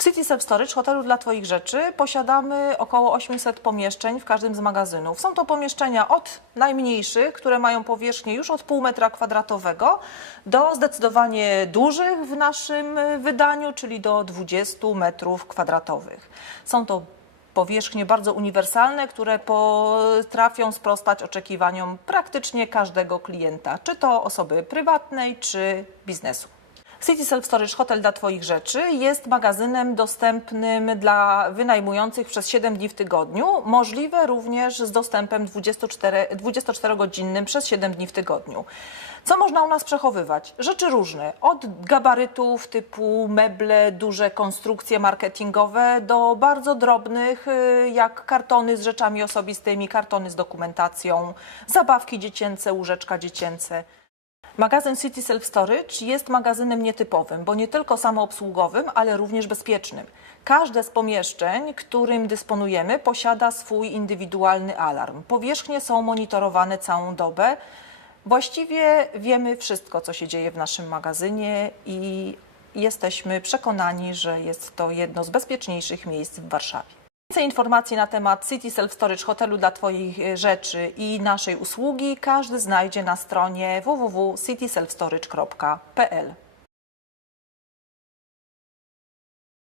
W City Self Storage, hotelu dla Twoich rzeczy, posiadamy około 800 pomieszczeń w każdym z magazynów. Są to pomieszczenia od najmniejszych, które mają powierzchnię już od pół metra kwadratowego, do zdecydowanie dużych w naszym wydaniu, czyli do 20 metrów kwadratowych. Są to powierzchnie bardzo uniwersalne, które potrafią sprostać oczekiwaniom praktycznie każdego klienta, czy to osoby prywatnej, czy biznesu. City Self Storage Hotel dla Twoich rzeczy jest magazynem dostępnym dla wynajmujących przez 7 dni w tygodniu, możliwe również z dostępem 24 24-godzinnym przez 7 dni w tygodniu. Co można u nas przechowywać? Rzeczy różne, od gabarytów typu meble, duże konstrukcje marketingowe do bardzo drobnych, y, jak kartony z rzeczami osobistymi, kartony z dokumentacją, zabawki dziecięce, łóżeczka dziecięce. Magazyn City Self Storage jest magazynem nietypowym, bo nie tylko samoobsługowym, ale również bezpiecznym. Każde z pomieszczeń, którym dysponujemy, posiada swój indywidualny alarm. Powierzchnie są monitorowane całą dobę. Właściwie wiemy wszystko, co się dzieje w naszym magazynie i jesteśmy przekonani, że jest to jedno z bezpieczniejszych miejsc w Warszawie. Więcej informacji na temat City Self Storage hotelu dla Twoich e, rzeczy i naszej usługi każdy znajdzie na stronie www.cityselfstorage.pl.